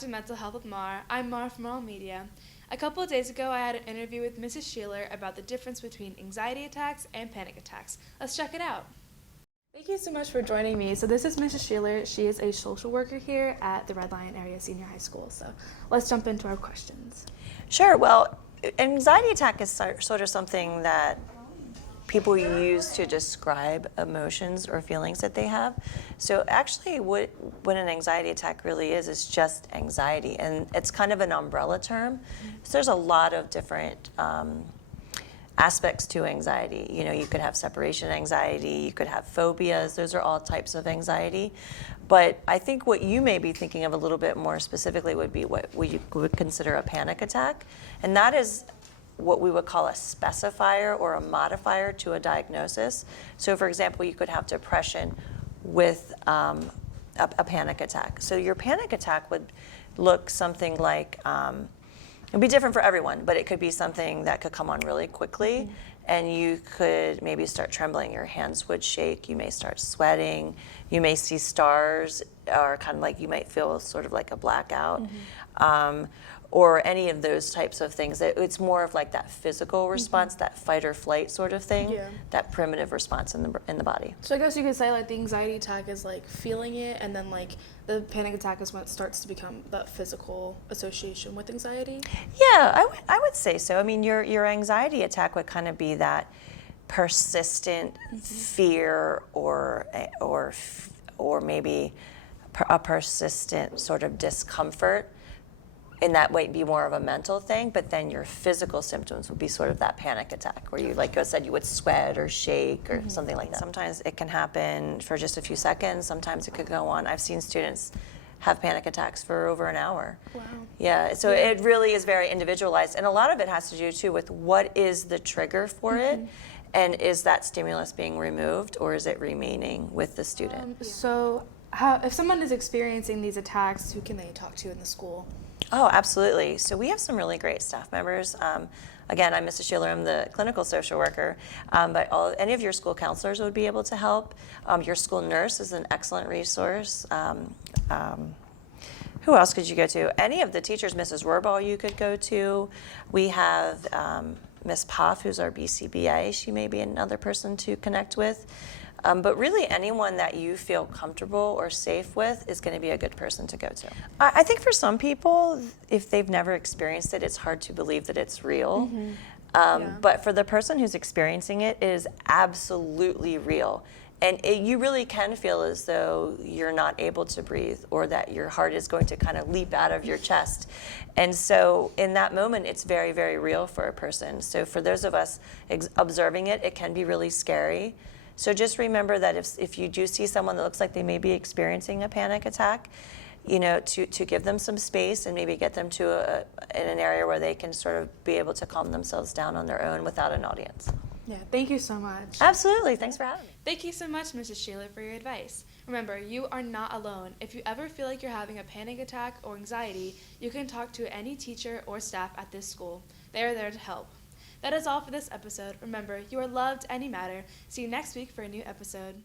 to Mental Health with Mar. I'm Mar from All Media. A couple of days ago, I had an interview with Mrs. Sheeler about the difference between anxiety attacks and panic attacks. Let's check it out. Thank you so much for joining me. So this is Mrs. Sheeler. She is a social worker here at the Red Lion Area Senior High School. So let's jump into our questions. Sure. Well, anxiety attack is sort of something that people use to describe emotions or feelings that they have. So actually what an anxiety attack really is just anxiety, and it's kind of an umbrella term. So there's a lot of different aspects to anxiety. You know, you could have separation anxiety, you could have phobias, those are all types of anxiety. But I think what you may be thinking of a little bit more specifically would be what we would consider a panic attack, and that is what we would call a specifier or a modifier to a diagnosis. So for example, you could have depression with a panic attack. So your panic attack would look something like, it'd be different for everyone, but it could be something that could come on really quickly, and you could maybe start trembling, your hands would shake, you may start sweating, you may see stars, or kind of like you might feel sort of like a blackout. Or any of those types of things. It's more of like that physical response, that fight or flight sort of thing, that primitive response in the body. So I guess you could say like the anxiety attack is like feeling it, and then like the panic attack is when it starts to become that physical association with anxiety? Yeah, I would say so. I mean, your anxiety attack would kind of be that persistent fear or maybe a persistent sort of discomfort. And that might be more of a mental thing, but then your physical symptoms would be sort of that panic attack, where you, like I said, you would sweat or shake or something like that. Sometimes it can happen for just a few seconds. Sometimes it could go on. I've seen students have panic attacks for over an hour. Wow. Yeah, so it really is very individualized. And a lot of it has to do, too, with what is the trigger for it, and is that stimulus being removed, or is it remaining with the student? So if someone is experiencing these attacks, who can they talk to in the school? Oh, absolutely. So we have some really great staff members. Again, I'm Mrs. Sheeler, I'm the clinical social worker, but any of your school counselors would be able to help. Your school nurse is an excellent resource. Who else could you go to? Any of the teachers, Mrs. Rohrball, you could go to. We have Miss Poff, who's our BCBA. She may be another person to connect with. But really, anyone that you feel comfortable or safe with is going to be a good person to go to. I think for some people, if they've never experienced it, it's hard to believe that it's real. But for the person who's experiencing it, it is absolutely real. And you really can feel as though you're not able to breathe, or that your heart is going to kind of leap out of your chest. And so in that moment, it's very, very real for a person. So for those of us observing it, it can be really scary. So just remember that if you do see someone that looks like they may be experiencing a panic attack, you know, to give them some space and maybe get them to in an area where they can sort of be able to calm themselves down on their own without an audience. Yeah, thank you so much. Absolutely. Thanks for having me. Thank you so much, Mrs. Sheeler, for your advice. Remember, you are not alone. If you ever feel like you're having a panic attack or anxiety, you can talk to any teacher or staff at this school. They are there to help. That is all for this episode. Remember, you are loved and you matter. See you next week for a new episode.